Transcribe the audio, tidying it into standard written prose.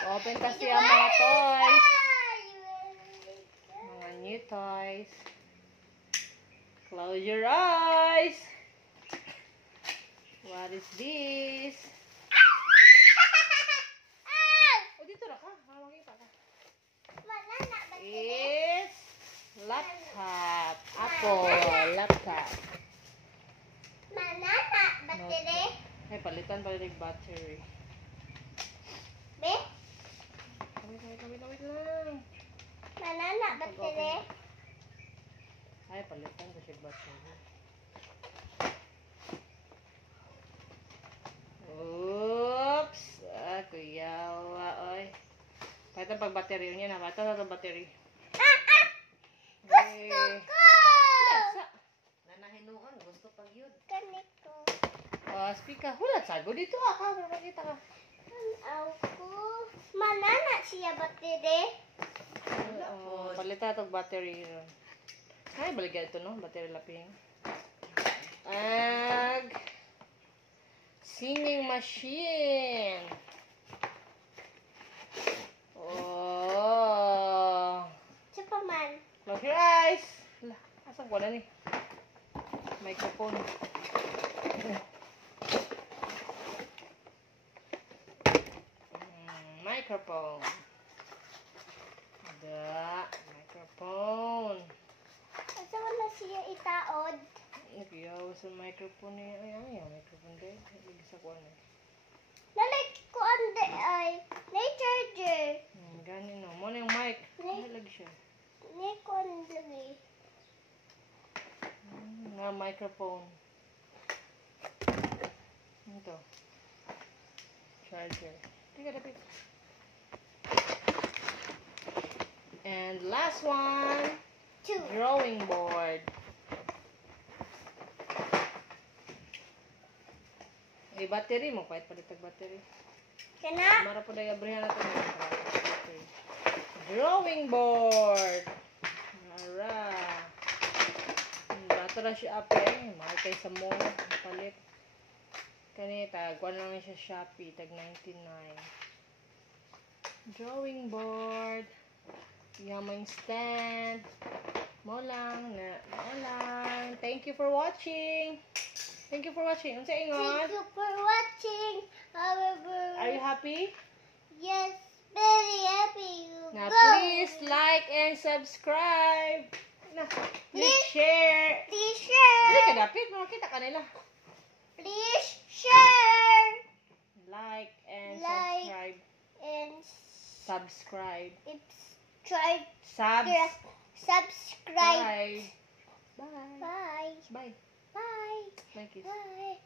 Open kasi ang mga toys. Mga new toys. Close your eyes. What is this? Oh, dito na ka. Mamagay pa ka. It's laptop. Apple laptop. Ay, palitan pa rin battery. Wait lang. Ay, palitan pa siya battery. Oops! Ah, kuyawa, oy. Palitan pag battery niya na. Bata na itong battery. Nanahinuan. Gusto pag yun. Oh, speak ka. Hulat sago dito ka. Makita ka. Manana siya battery. Oh, palitan itong battery. Ay, baligyan ito, no? Battery laping. Singing machine. Oh. Siapa man? Close your eyes. Asan ko na ni? Microphone. Microphone. Microphone. Asa wala siya itaod? Nagyaw sa microphone niya. Ay, microphone din. Lagi sa kuwan eh. Nalag ko ande ay. Nay charger. Ganin no. Muna yung mic. Nalag siya. Nay ko ande. Nga microphone. Ito. Charger. Tika dapit. And last one. 2. Drawing board. Eh, battery mo. Kahit palitag battery. Kana? Mara po dahil abrihan natin. Drawing board. Mara. Bato na siya ape. Mahal kayo sa mall. Palit. Kanita. Kuwan lang siya Shopee. Tag 99. Drawing board. Yamang stand. Mo lang. Thank you for watching. Thank you for watching. Ang sa ingon? Thank you for watching our video. Are you happy? Yes, very happy. Now, Go. please like and subscribe. Na, please share. Please Hindi share. ka dapit. Makita ka nila. Please share. Like and Like. subscribe. And Subscribe. try Subscribe. subscribe. Bye. Bye. Bye. Bye. Bye, kiss. Bye.